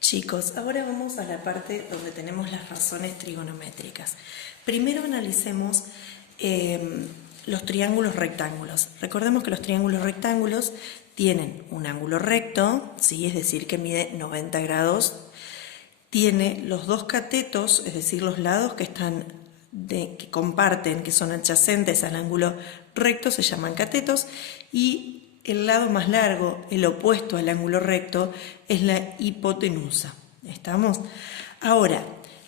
Chicos, ahora vamos a la parte donde tenemos las razones trigonométricas. Primero analicemos los triángulos rectángulos. Recordemos que los triángulos rectángulos tienen un ángulo recto, ¿sí? Es decir, que mide 90 grados. Tiene los dos catetos, es decir, los lados que comparten, que son adyacentes al ángulo recto, se llaman catetos, y el lado más largo, el opuesto al ángulo recto, es la hipotenusa. ¿Estamos? Ahora,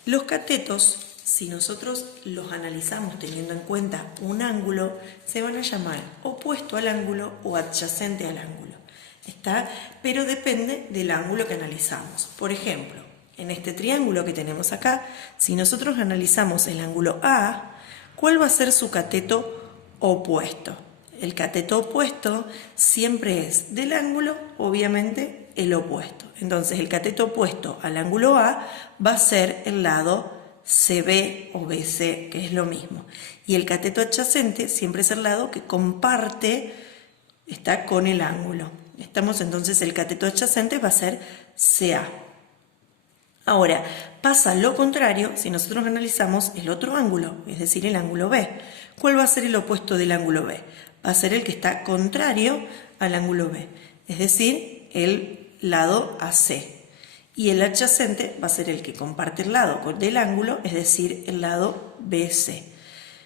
los catetos, si nosotros los analizamos teniendo en cuenta un ángulo, se van a llamar opuesto al ángulo o adyacente al ángulo. ¿Está? Pero depende del ángulo que analizamos. Por ejemplo, en este triángulo que tenemos acá, si nosotros analizamos el ángulo A, ¿cuál va a ser su cateto opuesto? El cateto opuesto siempre es del ángulo, obviamente, el opuesto. Entonces, el cateto opuesto al ángulo A va a ser el lado CB o BC, que es lo mismo. Y el cateto adyacente siempre es el lado que comparte, está con el ángulo. Entonces, el cateto adyacente va a ser CA. Ahora, pasa lo contrario si nosotros analizamos el otro ángulo, es decir, el ángulo B. ¿Cuál va a ser el opuesto del ángulo B? Va a ser el que está contrario al ángulo B, es decir, el lado AC. Y el adyacente va a ser el que comparte el lado del ángulo, es decir, el lado BC.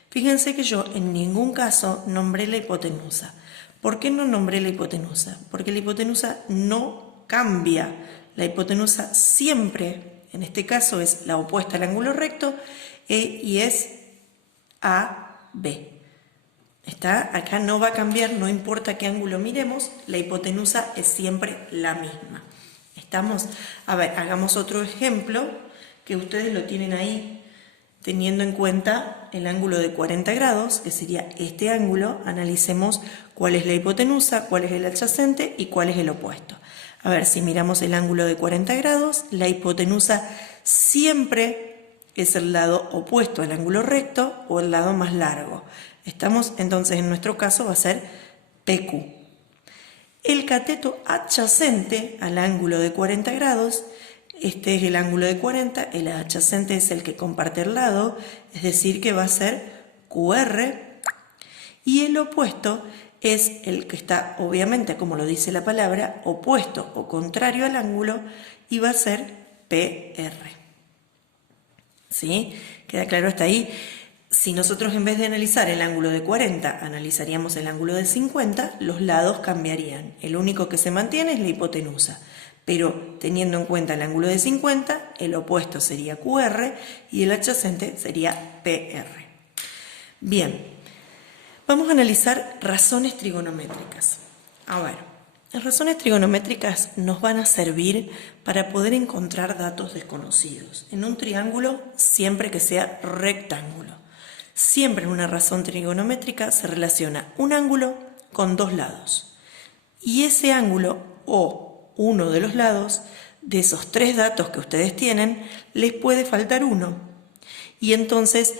Fíjense que yo en ningún caso nombré la hipotenusa. ¿Por qué no nombré la hipotenusa? Porque la hipotenusa no cambia. La hipotenusa siempre, en este caso, es la opuesta al ángulo recto y es AB. ¿Está? Acá no va a cambiar, no importa qué ángulo miremos, la hipotenusa es siempre la misma. ¿Estamos? A ver, hagamos otro ejemplo que ustedes lo tienen ahí, teniendo en cuenta el ángulo de 40 grados, que sería este ángulo. Analicemos cuál es la hipotenusa, cuál es el adyacente y cuál es el opuesto. A ver, si miramos el ángulo de 40 grados, la hipotenusa siempre es el lado opuesto al ángulo recto o el lado más largo. ¿Estamos? Entonces, en nuestro caso va a ser PQ. El cateto adyacente al ángulo de 40 grados, este es el ángulo de 40, el adyacente es el que comparte el lado, es decir, que va a ser QR, y el opuesto es el que está, obviamente, como lo dice la palabra, opuesto o contrario al ángulo, y va a ser PR. ¿Sí? ¿Queda claro hasta ahí? Si nosotros en vez de analizar el ángulo de 40, analizaríamos el ángulo de 50, los lados cambiarían. El único que se mantiene es la hipotenusa. Pero teniendo en cuenta el ángulo de 50, el opuesto sería QR y el adyacente sería PR. Bien, vamos a analizar razones trigonométricas. A ver, las razones trigonométricas nos van a servir para poder encontrar datos desconocidos en un triángulo siempre que sea rectángulo. Siempre en una razón trigonométrica se relaciona un ángulo con dos lados. Y ese ángulo o uno de los lados de esos tres datos que ustedes tienen, les puede faltar uno. Y entonces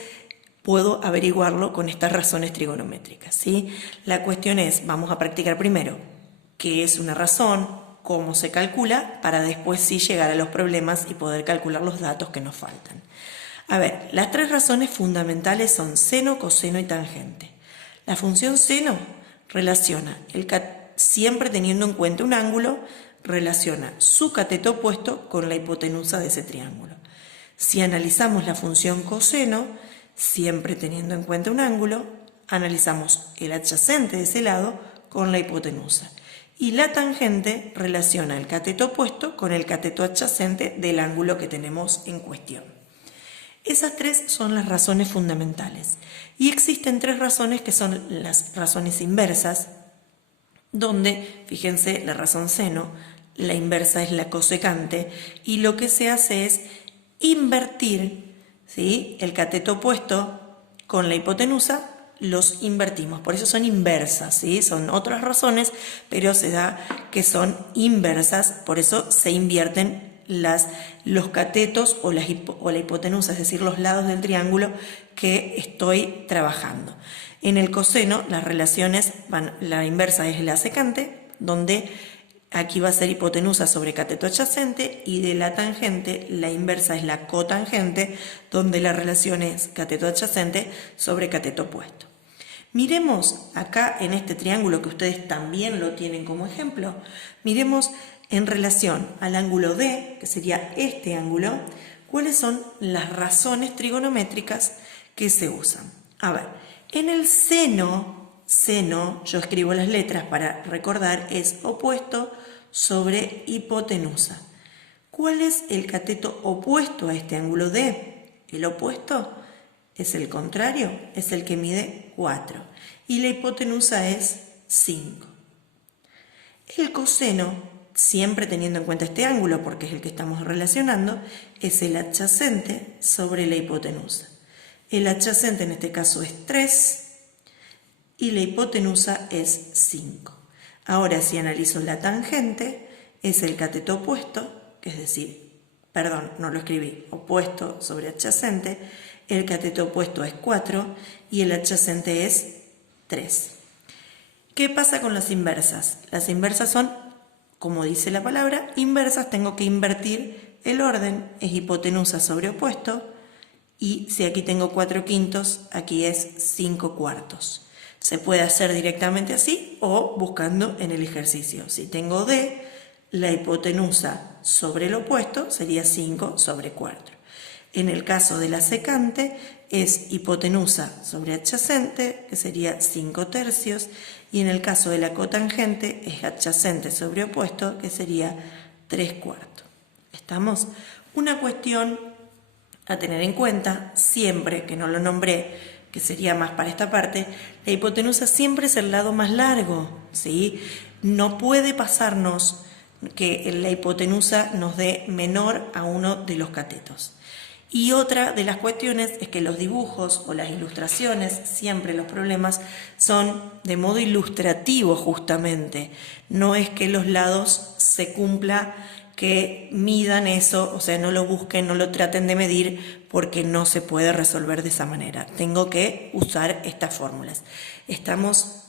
puedo averiguarlo con estas razones trigonométricas, ¿sí? La cuestión es, vamos a practicar primero qué es una razón, cómo se calcula, para después sí llegar a los problemas y poder calcular los datos que nos faltan. A ver, las tres razones fundamentales son seno, coseno y tangente. La función seno relaciona, siempre teniendo en cuenta un ángulo, relaciona su cateto opuesto con la hipotenusa de ese triángulo. Si analizamos la función coseno, siempre teniendo en cuenta un ángulo, analizamos el adyacente de ese lado con la hipotenusa. Y la tangente relaciona el cateto opuesto con el cateto adyacente del ángulo que tenemos en cuestión. Esas tres son las razones fundamentales. Y existen tres razones que son las razones inversas, donde, fíjense, la razón seno, la inversa es la cosecante, y lo que se hace es invertir, ¿sí?, el cateto opuesto con la hipotenusa, los invertimos, por eso son inversas, ¿sí? Son otras razones, pero se da que son inversas, por eso se invierten los catetos o la hipotenusa, es decir, los lados del triángulo que estoy trabajando. En el coseno las relaciones la inversa es la secante, donde aquí va a ser hipotenusa sobre cateto adyacente, y de la tangente la inversa es la cotangente, donde la relación es cateto adyacente sobre cateto opuesto. Miremos acá en este triángulo, que ustedes también lo tienen como ejemplo, miremos en relación al ángulo D, que sería este ángulo, cuáles son las razones trigonométricas que se usan. A ver, en el seno, yo escribo las letras para recordar, es opuesto sobre hipotenusa. ¿Cuál es el cateto opuesto a este ángulo D? El opuesto es el contrario, es el que mide 4. Y la hipotenusa es 5. El coseno, siempre teniendo en cuenta este ángulo, porque es el que estamos relacionando, es el adyacente sobre la hipotenusa. El adyacente en este caso es 3 y la hipotenusa es 5. Ahora, si analizo la tangente, es el cateto opuesto, que es decir, perdón, no lo escribí, opuesto sobre adyacente. El cateto opuesto es 4 y el adyacente es 3. ¿Qué pasa con las inversas? Las inversas son, como dice la palabra, inversas. Tengo que invertir el orden, es hipotenusa sobre opuesto, y si aquí tengo 4/5, aquí es 5/4. Se puede hacer directamente así o buscando en el ejercicio. Si tengo D, la hipotenusa sobre el opuesto sería 5/4. En el caso de la secante es hipotenusa sobre adyacente, que sería 5/3, y en el caso de la cotangente es adyacente sobre opuesto, que sería 3/4. ¿Estamos? Una cuestión a tener en cuenta, siempre que no lo nombré, que sería más para esta parte, la hipotenusa siempre es el lado más largo, ¿sí? No puede pasarnos que la hipotenusa nos dé menor a uno de los catetos. Y otra de las cuestiones es que los dibujos o las ilustraciones, siempre los problemas, son de modo ilustrativo justamente. No es que los lados se cumpla que midan eso, o sea, no lo busquen, no lo traten de medir, porque no se puede resolver de esa manera. Tengo que usar estas fórmulas. Estamos